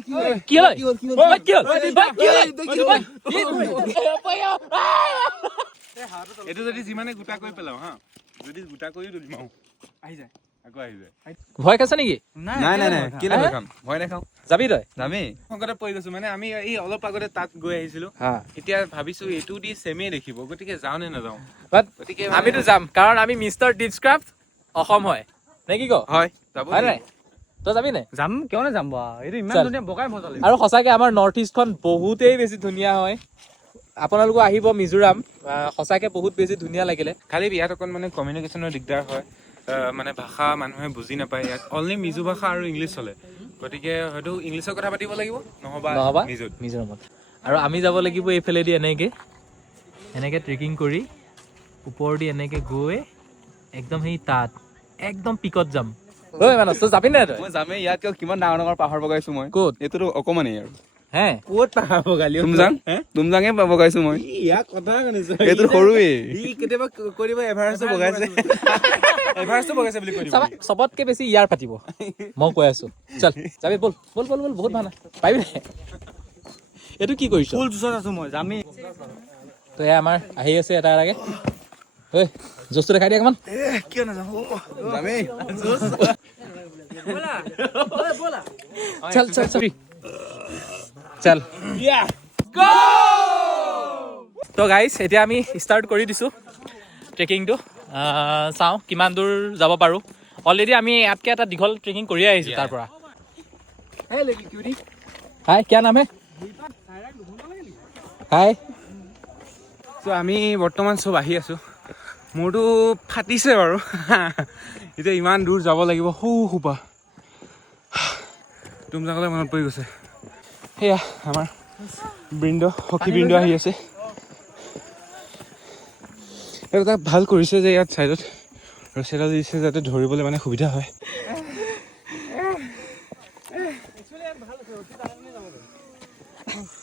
কি হয় এইটো যদি যিমানে গোটা কৰি পেলাও হা যদি গোটা কৰি দিমাও আহি যায় আকৌ আহি যায় ভয় খাইছে নেকি নাই কি লাগে খাম ভয় নাখাওঁ যাবি তই যামেই সংকটত পৰি গৈছো মানে আমি এই অলপ আগতে তাত গৈ আহিছিলো এতিয়া ভাবিছো এইটো দি চেমে দেখিব গতিকে যাওঁ নে নাযাওঁ গতিকে আমিতো যাম কাৰণ আমি মিষ্টাৰ ডিপস্ক্ৰাফ্ট অসম হয় নে কি ক হয় যাব হয় নাই তই যাবি নাই যাম কিয় নাযাম বা এইটো ইমান ধুনীয়া বগাই মজা লাগিব আৰু সঁচাকে আমাৰ নৰ্থ ইষ্টখন বহুতেই বেছি ধুনীয়া হয় আপোনালোকো আহিব মিজোৰাম সঁচাকে বহুত বেছি ধুনীয়া লাগিলে খালি ইয়াত অকণ মানে কমিউনিকেশ্যনৰ দিগদাৰ হয় মানে ভাষা মানুহে বুজি নাপায় ইয়াত অনলি মিজো ভাষা আৰু ইংলিছ চলে গতিকে হয়তো ইংলিছত কথা পাতিব লাগিব নহবা মিজোৰামত আৰু আমি যাব লাগিব এইফালেদি এনেকে ট্ৰেকিং কৰি ওপৰেদি এনেকে গৈ একদম সেই তাত একদম পিকত যাম ঐ মানস তই যাবি নাই তই মই যামেই ইয়াত কিমান ডাঙৰ ডাঙৰ পাহাৰ বগাইছো মই ক'ত এইটোতো অকমানেই আৰু হে ক'ত পাহাৰ বগালি তুমজাঙে বগাইছো মই ইয়াক কথা শুনিছো এইটো সৰুৱেই ই কেতিয়াবা কৈ দিব এভাৰেষ্টটো বগাইছে এভাৰেষ্টটো বগাইছে বুলি কৈ দিব চবতকে বেছি ইয়াৰ পাতিব মই কৈ আছো চল যাবি বল বহুত ভাল পাৰিবি নাই এইটো কি কৰিছ ফুল জুচত আছো মই যামেই তো এয়া আমাৰ আহি আছে এটা এটাকে ঐ জোচটো দেখাই দিয়ে অকমান কিয় নাযাম যামেই চল তো গাইজ এতিয়া আমি ষ্টাৰ্ট কৰি দিছোঁ ট্ৰেকিংটো চাওঁ কিমান দূৰ যাব পাৰোঁ অলৰেডি আমি ইয়াতকৈ এটা দীঘল ট্ৰেকিং কৰিয়ে আহিছোঁ তাৰ পৰা হাই কিয়া নাম হে হাই চ' আমি বৰ্তমান চব আহি আছোঁ মোৰতো ফাটিছে বাৰু এতিয়া ইমান দূৰ যাব লাগিব সোপা তুমজাঙলৈ মনত পৰি গৈছে সেয়া আমাৰ সখী বৃন্দ আহি আছে এটা ভাল কৰিছে যে ইয়াত ছাইডত ৰছী এডাল দিছে যাতে ধৰিবলৈ মানে সুবিধা হয়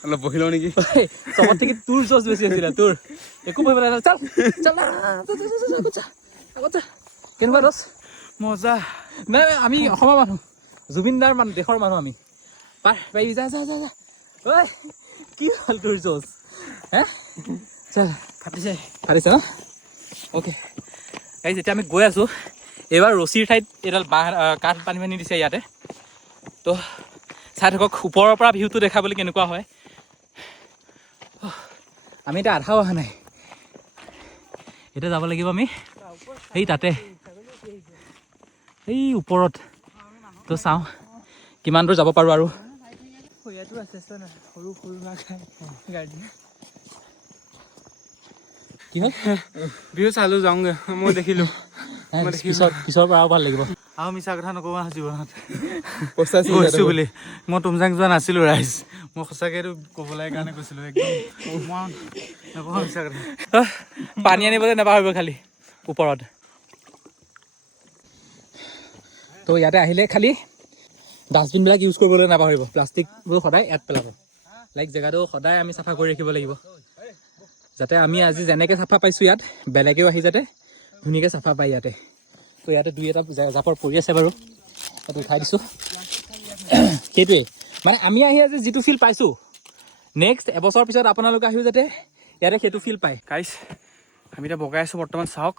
অলপ বহি লওঁ নেকি চবতকে তোৰ জজ বেছি আছিলে তোৰ একো ভয় পেলাই কেনেকুৱা ৰছ মজা নাই আমি অসমৰ মানুহ জুবিনদাৰ দেশৰ মানুহ আমি পাৰিবি যা ঐ কি ভাল তোৰ জজ হে চল ফাটিছে ন অ'কে গাইজ এতিয়া আমি গৈ আছোঁ এইবাৰ ৰছীৰ ঠাইত এইডাল কাঠ পানী দিছে ইয়াতে তো চাই থাকক ওপৰৰ পৰা ভিউটো দেখাবলৈ কেনেকুৱা হয় আমি এতিয়া আধাও অহা নাই এতিয়া যাব লাগিব আমি সেই তাতে এই ওপৰত তো চাওঁ কিমান দূৰ যাব পাৰোঁ আৰু কি হ'ল বিহু চালোঁ যাওঁগৈ মই দেখিলোঁ পিছৰ পৰা আৰু ভাল লাগিব আৰু মিছা কথা নকবা জীৱনত কৈছো বুলি মই তুমজাং যোৱা নাছিলো ৰাইজ মই সঁচাকৈ এইটো ক'বলৈ কাৰণে কৈছিলো একদম নকবা মিছা কথা পানী আনিবলৈ নাপাহৰিব খালি ওপৰত তো ইয়াতে আহিলে খালি ডাষ্টবিনবিলাক ইউজ কৰিবলৈ নাপাহৰিব প্লাষ্টিকবোৰ সদায় ইয়াত পেলাব লাইক জেগাটো সদায় আমি চাফা কৰি ৰাখিব লাগিব যাতে আমি আজি যেনেকৈ চাফা পাইছোঁ ইয়াত বেলেগেও আহি যাতে ধুনীয়াকৈ চাফা পায় ইয়াতে তো ইয়াতে দুই এটা জাপৰ পৰি আছে বাৰু তাত উঠাই দিছোঁ সেইটোৱেই মানে আমি আহি আজি যিটো ফিল পাইছোঁ নেক্সট এবছৰ পিছত আপোনালোকে আহিও যাতে ইয়াতে সেইটো ফিল পায় গাইছ আমি এতিয়া বগাই আছোঁ বৰ্তমান চাওক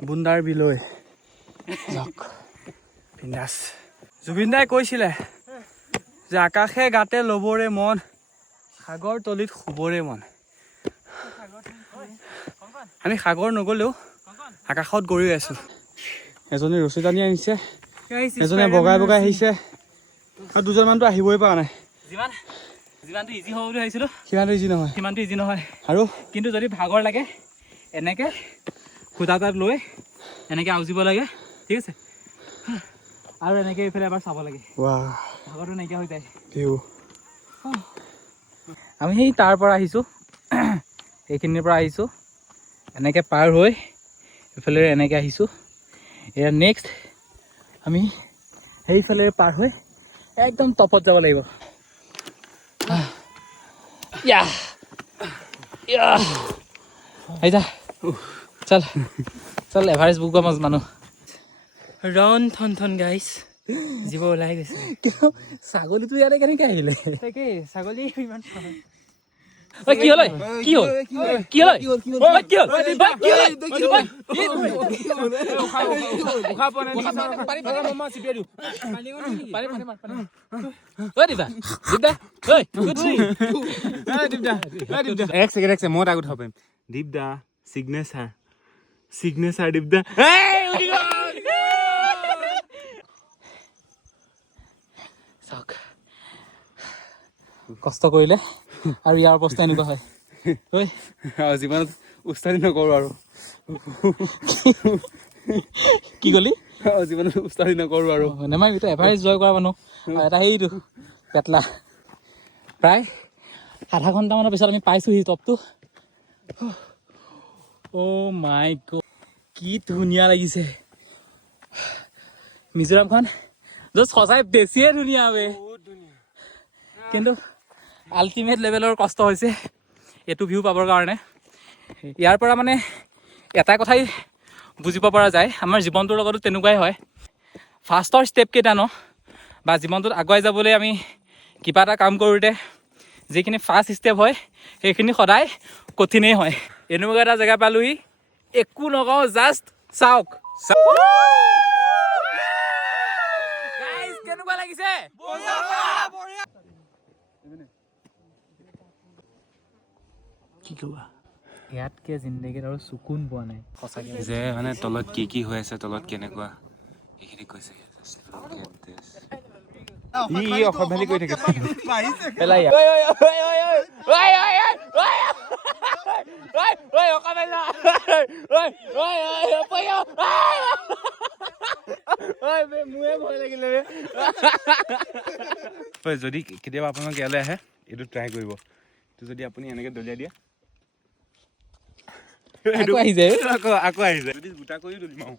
বুন্দাৰ বিলৈ যাওক বিন্দাছ জুবিন দাই কৈছিলে যে আকাশে গাতে ল'বৰে মন সাগৰ তলিত শুবৰে মন আমি সাগৰ নগ'লেও আকাশত গৈ আছোঁ এজনী ৰছী টানি আনিছে এজনে বগাই আহিছে আৰু দুজনমানতো আহিবই পৰা নাই যিমানটো ইজি হ'ব বুলি ভাবিছিলোঁ সিমানটো ইজি নহয় আৰু কিন্তু যদি ভাগৰ লাগে এনেকৈ খুটা তাত লৈ এনেকৈ আউজিব লাগে ঠিক আছে আৰু এনেকৈ এইফালে এবাৰ চাব লাগে ভাগৰটো নাইকিয়া হৈ যায় আমি সেই তাৰ পৰা আহিছোঁ এইখিনিৰ পৰা আহিছোঁ এনেকৈ পাৰ হৈ এইফালে এনেকৈ আহিছোঁ এয়া নেক্সট আমি সেইফালে পাৰ হৈ একদম টপত যাব লাগিব আহি যা চল এভাৰেষ্ট বুক মানুহ ৰন থন গাইছ জীৱ ওলাই গৈছে কিন্তু ছাগলীটো ইয়াতে কেনেকে আহিলে তাকে ছাগলী ইমান ঐ কি হ'ল কি হ'ল কি হ'ল কি হ'ল এক ছেকেণ্ড মই তাক উঠাব পাৰিম দীপদা চিগনেচাৰ দীপদা চাওক কষ্ট কৰিলে আৰু ইয়াৰ অৱস্থা এনেকুৱা হয় ঐ জীৱনত উস্তাদি নকৰোঁ আৰু কি ক'লি জীৱনত উস্তাদি নকৰোঁ আৰু নেমাৰিবি তই এভাৰেষ্ট জয় কৰা মানুহ আৰু এটা সেইটো পেটলা প্ৰায় আধা ঘণ্টামানৰ পিছত আমি পাইছোঁহি টপটো অ' মাই গড কি ধুনীয়া লাগিছে মিজোৰামখন য'ত সঁচাই বেছিয়ে ধুনীয়া বে কিন্তু আল্টিমেট লেভেলৰ কষ্ট হৈছে এইটো ভিউ পাবৰ কাৰণে ইয়াৰ পৰা মানে এটা কথাই বুজিব পৰা যায় আমাৰ জীৱনটোৰ লগতো তেনেকুৱাই হয় ফাৰ্ষ্টৰ ষ্টেপকেইটা ন বা জীৱনটোত আগুৱাই যাবলৈ আমি কিবা এটা কাম কৰোঁতে যিখিনি ফাৰ্ষ্ট ষ্টেপ হয় সেইখিনি সদায় কঠিনেই হয় এনেকুৱা এটা জেগা পালোহি একো নকওঁ জাষ্ট চাওক কেনেকুৱা লাগিছে কি ক'বা ইয়াতকে জিন্দগীত আৰু চকুন পোৱা নাই সঁচাকৈ যে মানে তলত কি হৈ আছে তলত কেনেকুৱা এইখিনি কৈছে ই অসভ্যালি কৰি থাকে পেলাই যদি কেতিয়াবা আপোনালোক ইয়ালৈ আহে এইটো ট্ৰাই কৰিব তো যদি আপুনি এনেকৈ দলিয়াই দিয়ে আহি যায় আকৌ আহি যায় যদি গোটা কৰি দলিমাও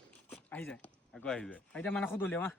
আহি যায় আকৌ আহি যায় এতিয়া মানে আকৌ দলিয়ামা